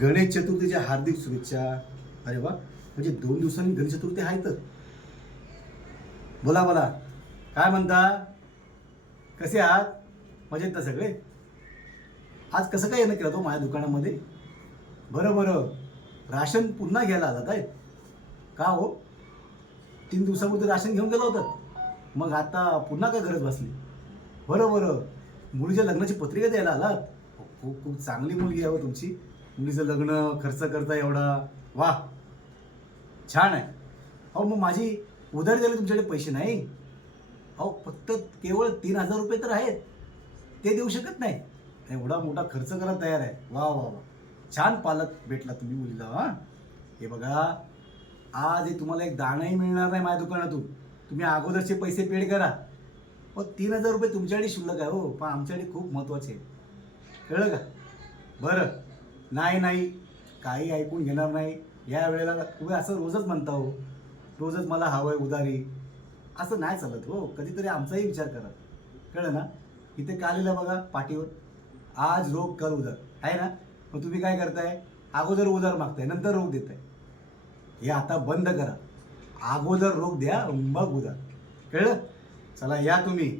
गणेश चतुर्थीच्या हार्दिक शुभेच्छा. अरे वा, म्हणजे 2 दिवसांनी गणेश चतुर्थी आहे तर. बोला बोला, काय म्हणता, कसे आहात, मजेत ना सगळे. आज कसं काय येणं केलं तो माझ्या दुकानामध्ये. बरं बरं, राशन पुन्हा घ्यायला आलात आहे का हो? 3 दिवसापूर्वी राशन घेऊन गेला होतात, मग आता पुन्हा काय गरज बसली? बरं बरं, मुलीच्या लग्नाची पत्रिका द्यायला आलात. खूप खूप चांगली मुलगी आहे हो तुमची. मुलीचं लग्न, खर्च करता एवढा, वा, छान आहे. अहो मग माझी उधारी द्यायला तुमच्याकडे पैसे नाही. अहो फक्त केवळ 3,000 रुपये तर आहेत, ते देऊ शकत नाही. एवढा मोठा खर्च करायला तयार आहे. वा वा वा, छान पालक भेटला तुम्ही मुलीला. हां, हे बघा, आज हे तुम्हाला एक दाणाही मिळणार नाही माझ्या दुकानातून. तुम्ही अगोदरचे पैसे पेड करा. हो, 3,000 रुपये तुमच्याकडे शिल्लक आहे हो, पण आमच्याकडे खूप महत्त्वाचे आहे. कळलं का? बरं, नाही नाही, काही ऐकून घेणार नाही. या वेळेला तुम्ही असं रोजच म्हणता हो, रोजच मला हवं आहे उधारी. असं नाही चालत हो, कधीतरी आमचाही विचार करा. कळलं ना? इथे का लिहिलं बघा पाठीवर, आज रोग कल उधार, आहे ना? मग तुम्ही काय करताय, अगोदर उधार मागताय, नंतर रोग देताय. हे आता बंद करा. अगोदर रोग द्या, मग उधार. कळलं? चला या तुम्ही.